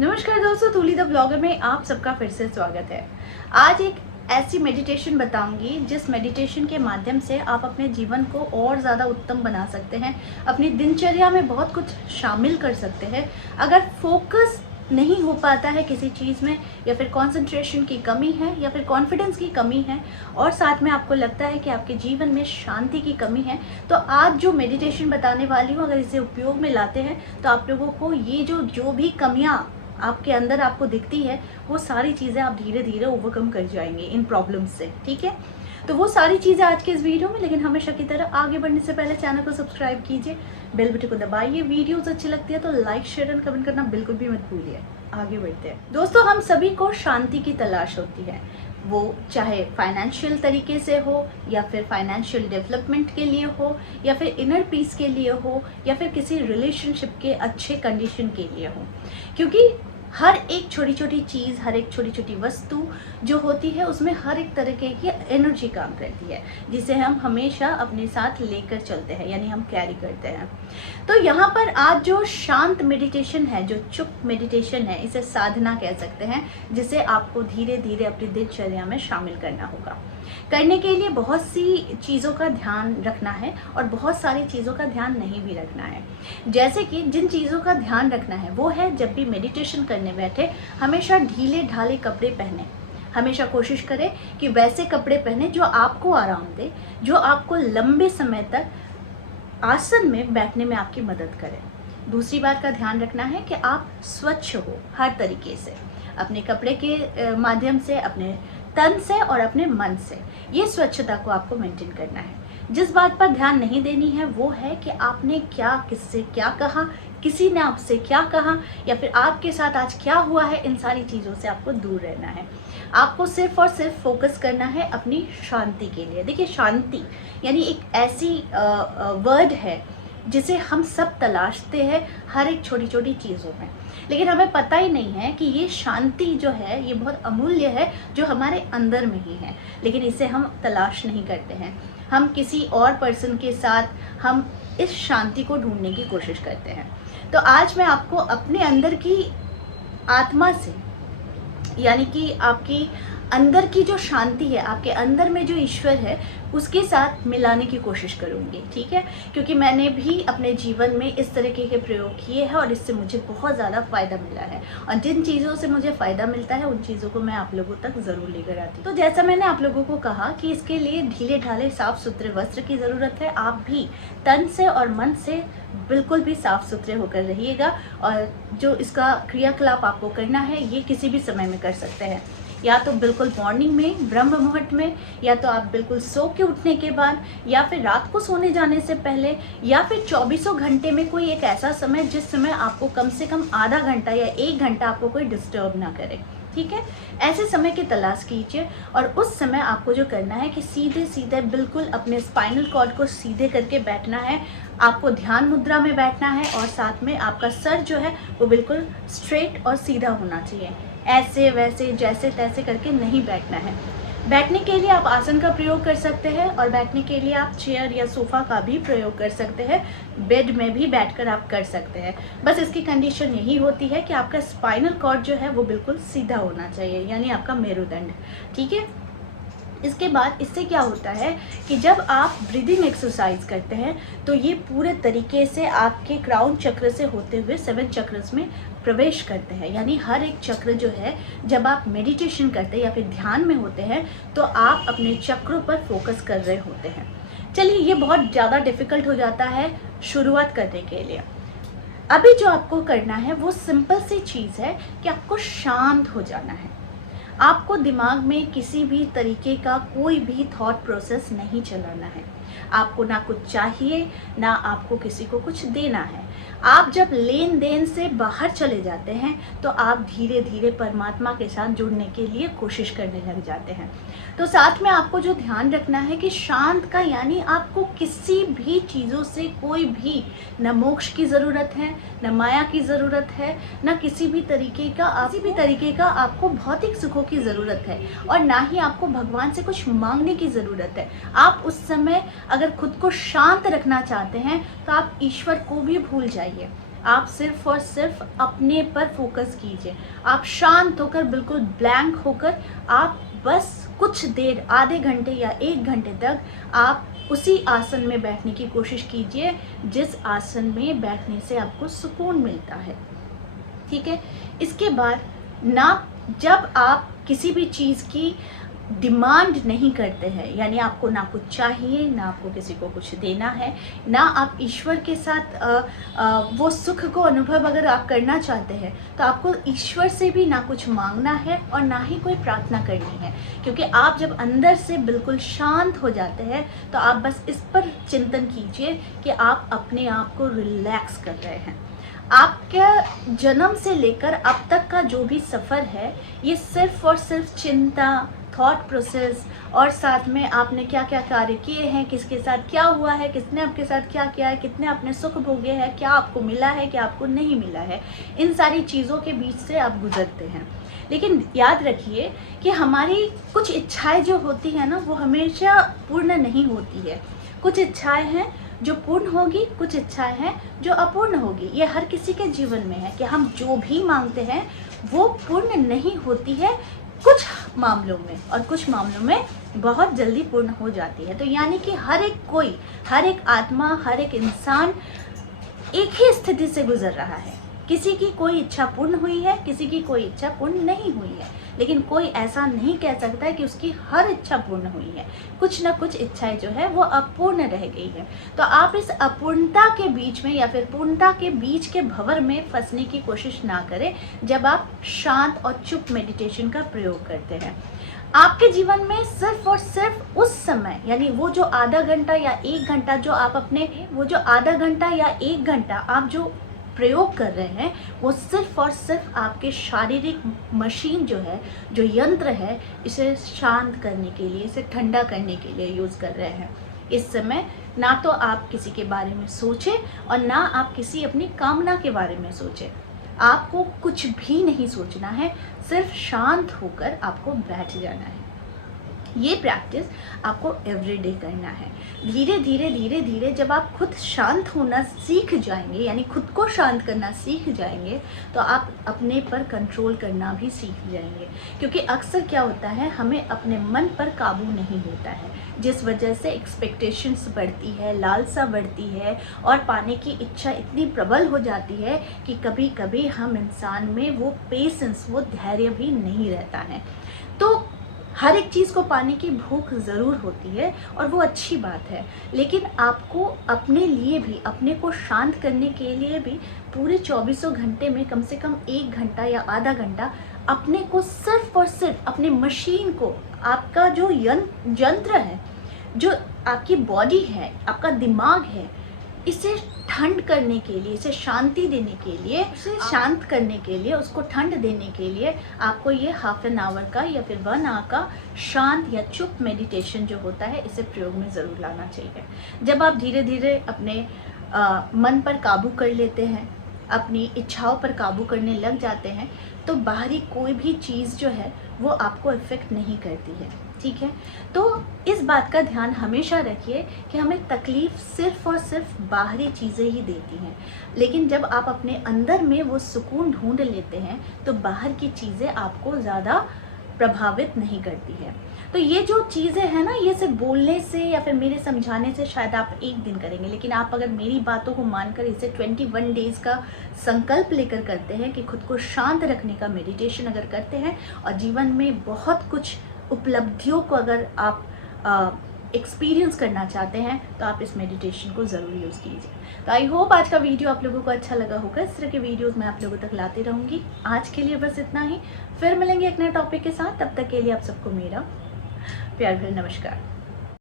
नमस्कार दोस्तों, तुली the blogger में आप सबका फिर से स्वागत है। आज एक ऐसी मेडिटेशन बताऊंगी जिस मेडिटेशन के माध्यम से आप अपने जीवन को और ज़्यादा उत्तम बना सकते हैं, अपनी दिनचर्या में बहुत कुछ शामिल कर सकते हैं। अगर फोकस नहीं हो पाता है किसी चीज़ में, या फिर कंसंट्रेशन की कमी है, या फिर कॉन्फिडेंस की कमी है, और साथ में आपको लगता है कि आपके जीवन में शांति की कमी है, तो आज जो मेडिटेशन बताने वाली हूँ, अगर इसे उपयोग में लाते हैं तो आप लोगों को ये जो भी कमियाँ आपके अंदर आपको दिखती है, वो सारी चीज़ें आप धीरे धीरे ओवरकम कर जाएंगे इन प्रॉब्लम्स से। ठीक है, तो वो सारी चीज़ें आज के इस वीडियो में। लेकिन हमेशा की तरह आगे बढ़ने से पहले चैनल को सब्सक्राइब कीजिए, बेल बटन को दबाइए। वीडियोस अच्छी लगती है तो लाइक, शेयर एंड कमेंट करना बिल्कुल भी मत भूलिए। आगे बढ़ते हैं दोस्तों। हम सभी को शांति की तलाश होती है, वो चाहे फाइनेंशियल तरीके से हो, या फिर फाइनेंशियल डेवलपमेंट के लिए हो, या फिर इनर पीस के लिए हो, या फिर किसी रिलेशनशिप के अच्छे कंडीशन के लिए हो। क्योंकि हर एक छोटी छोटी चीज़, हर एक छोटी छोटी वस्तु जो होती है, उसमें हर एक तरीके की एनर्जी काम करती है, जिसे हम हमेशा अपने साथ लेकर चलते हैं, यानी हम कैरी करते हैं। तो यहाँ पर आज जो शांत मेडिटेशन है, जो चुप मेडिटेशन है, इसे साधना कह सकते हैं, जिसे आपको धीरे धीरे अपनी दिनचर्या में शामिल करना होगा। करने के लिए बहुत सी चीज़ों का ध्यान रखना है और बहुत सारी चीज़ों का ध्यान नहीं भी रखना है। जैसे कि जिन चीज़ों का ध्यान रखना है वो है, जब भी मेडिटेशन करने बैठे हमेशा ढीले ढाले कपड़े पहने। हमेशा कोशिश करें कि वैसे कपड़े पहने जो आपको आराम दे, जो आपको लंबे समय तक आसन में बैठने में आपकी मदद करें। दूसरी बात का ध्यान रखना है कि आप स्वच्छ हो हर तरीके से, अपने कपड़े के माध्यम से, अपने तन से और अपने मन से। ये स्वच्छता को आपको मेंटेन करना है। जिस बात पर ध्यान नहीं देनी है वो है कि आपने क्या, किससे क्या कहा, किसी ने आपसे क्या कहा, या फिर आपके साथ आज क्या हुआ है। इन सारी चीज़ों से आपको दूर रहना है। आपको सिर्फ और सिर्फ फोकस करना है अपनी शांति के लिए। देखिए, शांति यानी एक ऐसी वर्ड है जिसे हम सब तलाशते हैं हर एक छोटी छोटी चीज़ों में, लेकिन हमें पता ही नहीं है कि ये शांति जो है ये बहुत अमूल्य है, जो हमारे अंदर में ही है, लेकिन इसे हम तलाश नहीं करते हैं। हम किसी और पर्सन के साथ हम इस शांति को ढूंढने की कोशिश करते हैं। तो आज मैं आपको अपने अंदर की आत्मा से, यानी कि आपकी अंदर की जो शांति है, आपके अंदर में जो ईश्वर है, उसके साथ मिलाने की कोशिश करूँगी। ठीक है, क्योंकि मैंने भी अपने जीवन में इस तरीके के प्रयोग किए हैं और इससे मुझे बहुत ज़्यादा फ़ायदा मिला है। और जिन चीज़ों से मुझे फ़ायदा मिलता है उन चीज़ों को मैं आप लोगों तक ज़रूर लेकर आती हूँ। तो जैसा मैंने आप लोगों को कहा कि इसके लिए ढीले ढाले साफ़ सुथरे वस्त्र की ज़रूरत है। आप भी तन से और मन से बिल्कुल भी साफ़ सुथरे होकर रहिएगा। और जो इसका क्रियाकलाप आपको करना है ये किसी भी समय में कर सकते हैं, या तो बिल्कुल मॉर्निंग में, ब्रह्म मुहूर्त में, या तो आप बिल्कुल सो के उठने के बाद, या फिर रात को सोने जाने से पहले, या फिर 24 घंटे में कोई एक ऐसा समय जिस समय आपको कम से कम आधा घंटा या 1 घंटा आपको कोई डिस्टर्ब ना करे। ठीक है, ऐसे समय की तलाश कीजिए। और उस समय आपको जो करना है कि सीधे सीधे बिल्कुल अपने स्पाइनल कॉर्ड को सीधे करके बैठना है। आपको ध्यान मुद्रा में बैठना है, और साथ में आपका सर जो है वो बिल्कुल स्ट्रेट और सीधा होना चाहिए। ऐसे वैसे जैसे तैसे करके नहीं बैठना है। बैठने के लिए आप आसन का प्रयोग कर सकते हैं, और बैठने के लिए आप चेयर या सोफ़ा का भी प्रयोग कर सकते हैं। बेड में भी बैठकर आप कर सकते हैं। बस इसकी कंडीशन यही होती है कि आपका स्पाइनल कॉर्ड जो है वो बिल्कुल सीधा होना चाहिए, यानी आपका मेरुदंड। ठीक है, इसके बाद इससे क्या होता है कि जब आप ब्रीदिंग एक्सरसाइज करते हैं तो ये पूरे तरीके से आपके क्राउन चक्र से होते हुए 7 चक्रस में प्रवेश करते हैं। यानी हर एक चक्र जो है, जब आप मेडिटेशन करते हैं या फिर ध्यान में होते हैं तो आप अपने चक्रों पर फोकस कर रहे होते हैं। चलिए, ये बहुत ज़्यादा डिफ़िकल्ट हो जाता है शुरुआत करने के लिए। अभी जो आपको करना है वो सिंपल सी चीज़ है कि आपको शांत हो जाना है। आपको दिमाग में किसी भी तरीके का कोई भी थॉट प्रोसेस नहीं चलाना है। आपको ना कुछ चाहिए, ना आपको किसी को कुछ देना है। आप जब लेन देन से बाहर चले जाते हैं तो आप धीरे धीरे परमात्मा के साथ जुड़ने के लिए कोशिश करने लग जाते हैं। तो साथ में आपको जो ध्यान रखना है कि शांत का, यानी आपको किसी भी चीज़ों से कोई भी, न मोक्ष की ज़रूरत है, न माया की ज़रूरत है, न किसी भी तरीके का आपको भौतिक सुखों की ज़रूरत है, और ना ही आपको भगवान से कुछ मांगने की ज़रूरत है। आप उस समय अगर खुद को शांत रखना चाहते हैं तो आप ईश्वर को भी भूल जाइए। आप सिर्फ और सिर्फ अपने पर फोकस कीजिए। आप शांत होकर, बिल्कुल ब्लैंक होकर, आप बस कुछ देर, आधे घंटे या 1 घंटे तक आप उसी आसन में बैठने की कोशिश कीजिए जिस आसन में बैठने से आपको सुकून मिलता है। ठीक है। इसके बाद ना, जब आप किसी भी चीज़ की डिमांड नहीं करते हैं, यानी आपको ना कुछ चाहिए, ना आपको किसी को कुछ देना है, ना आप ईश्वर के साथ वो सुख को अनुभव अगर आप करना चाहते हैं तो आपको ईश्वर से भी ना कुछ मांगना है और ना ही कोई प्रार्थना करनी है। क्योंकि आप जब अंदर से बिल्कुल शांत हो जाते हैं तो आप बस इस पर चिंतन कीजिए कि आप अपने आप को रिलैक्स कर रहे हैं। आपके जन्म से लेकर अब तक का जो भी सफ़र है, ये सिर्फ और सिर्फ चिंता, थॉट प्रोसेस और साथ में आपने क्या क्या कार्य किए हैं, किसके साथ क्या हुआ है, किसने आपके साथ क्या किया है, कितने आपने सुख भोगे हैं, क्या आपको मिला है, क्या आपको नहीं मिला है, इन सारी चीज़ों के बीच से आप गुजरते हैं। लेकिन याद रखिए कि हमारी कुछ इच्छाएं जो होती हैं ना, वो हमेशा पूर्ण नहीं होती है। कुछ इच्छाएं हैं जो पूर्ण होगी, कुछ इच्छाएं हैं जो अपूर्ण होगी। ये हर किसी के जीवन में है कि हम जो भी मांगते हैं वो पूर्ण नहीं होती है कुछ मामलों में, और कुछ मामलों में बहुत जल्दी पूर्ण हो जाती है। तो यानी कि हर एक आत्मा, हर एक इंसान एक ही स्थिति से गुजर रहा है। किसी की कोई इच्छा पूर्ण हुई है, किसी की कोई इच्छा पूर्ण नहीं हुई है, लेकिन कोई ऐसा नहीं कह सकता है कि उसकी हर इच्छा पूर्ण हुई है। कुछ ना कुछ इच्छाएं जो है वो अपूर्ण रह गई है। तो आप इस अपूर्णता के बीच में या फिर पूर्णता के बीच के भंवर में फंसने की कोशिश ना करें जब आप शांत और चुप मेडिटेशन का प्रयोग करते हैं। आपके जीवन में सिर्फ और सिर्फ उस समय, यानी वो जो आधा घंटा या 1 घंटा जो आप अपने, वो जो आधा घंटा या 1 घंटा आप जो प्रयोग कर रहे हैं, वो सिर्फ और सिर्फ आपके शारीरिक मशीन जो है, जो यंत्र है, इसे शांत करने के लिए, इसे ठंडा करने के लिए यूज़ कर रहे हैं। इस समय ना तो आप किसी के बारे में सोचें और ना आप किसी अपनी कामना के बारे में सोचें। आपको कुछ भी नहीं सोचना है, सिर्फ शांत होकर आपको बैठ जाना है। ये प्रैक्टिस आपको एवरीडे करना है। धीरे धीरे जब आप खुद शांत होना सीख जाएंगे, यानी खुद को शांत करना सीख जाएंगे, तो आप अपने पर कंट्रोल करना भी सीख जाएंगे। क्योंकि अक्सर क्या होता है, हमें अपने मन पर काबू नहीं होता है, जिस वजह से एक्सपेक्टेशंस बढ़ती है, लालसा बढ़ती है और पाने की इच्छा इतनी प्रबल हो जाती है कि कभी कभी हम इंसान में वो पेशेंस, वो धैर्य भी नहीं रहता है। तो हर एक चीज़ को पाने की भूख ज़रूर होती है और वो अच्छी बात है, लेकिन आपको अपने लिए भी, अपने को शांत करने के लिए भी पूरे 24 घंटे में कम से कम 1 घंटा या आधा घंटा अपने को सिर्फ और सिर्फ अपने मशीन को, आपका जो यंत्र है, जो आपकी बॉडी है, आपका दिमाग है, इसे ठंड करने के लिए, इसे शांति देने के लिए, उसे शांत करने के लिए, उसको ठंड देने के लिए आपको ये हाफ एन आवर का या फिर 1 आवर का शांत या चुप मेडिटेशन जो होता है, इसे प्रयोग में ज़रूर लाना चाहिए। जब आप धीरे धीरे अपने मन पर काबू कर लेते हैं, अपनी इच्छाओं पर काबू करने लग जाते हैं, तो बाहरी कोई भी चीज़ जो है वो आपको इफ़ेक्ट नहीं करती है। ठीक है। तो इस बात का ध्यान हमेशा रखिए कि हमें तकलीफ़ सिर्फ और सिर्फ बाहरी चीज़ें ही देती हैं, लेकिन जब आप अपने अंदर में वो सुकून ढूंढ लेते हैं तो बाहर की चीज़ें आपको ज़्यादा प्रभावित नहीं करती है। तो ये जो चीज़ें हैं ना, ये सिर्फ बोलने से या फिर मेरे समझाने से शायद आप 1 दिन करेंगे, लेकिन आप अगर मेरी बातों को मानकर इसे 21 डेज़ का संकल्प लेकर करते हैं कि खुद को शांत रखने का मेडिटेशन अगर करते हैं और जीवन में बहुत कुछ उपलब्धियों को अगर आप एक्सपीरियंस करना चाहते हैं, तो आप इस मेडिटेशन को ज़रूर यूज़ कीजिए। तो आई होप आज का वीडियो आप लोगों को अच्छा लगा होगा। इस तरह के वीडियोस मैं आप लोगों तक लाती रहूँगी। आज के लिए बस इतना ही, फिर मिलेंगे एक नए टॉपिक के साथ। तब तक के लिए आप सबको मेरा प्यार भरा नमस्कार।